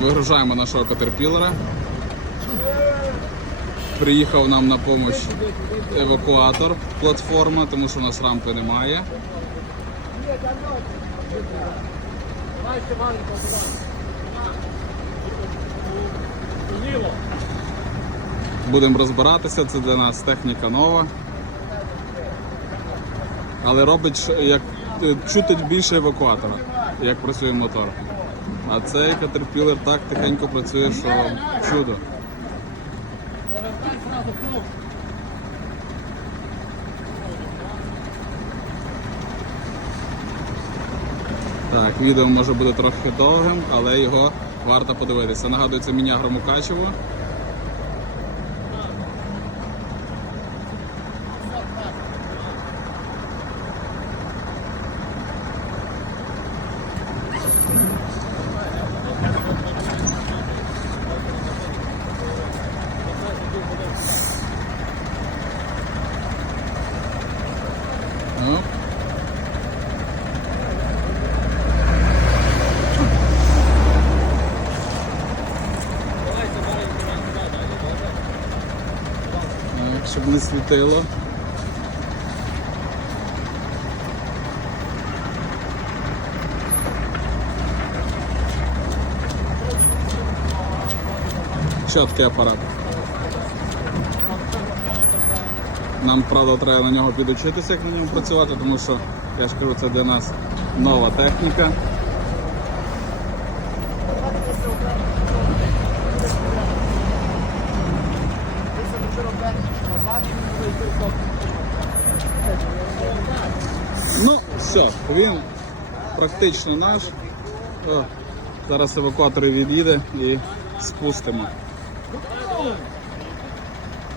Вигружаємо нашого катерпілера. Приїхав нам на допомогу евакуатор платформа, тому що у нас рампи немає. Будемо розбиратися, це для нас техніка нова. Але робить як е, чутить більше евакуатора, як працює мотор. А цей катерпілер так тихенько працює, що чудо. Так, відео може бути трохи довгим, але його варто подивитися. Нагадую, це мінягро Мукачево. Ну, так, щоб не світило. Чіткий апарат. Нам, правда, треба на нього підучитися, як на ньому працювати, тому що, я ж кажу, це для нас нова техніка. Ну, все, він практично наш. О, зараз евакуатор від'їде і спустимо.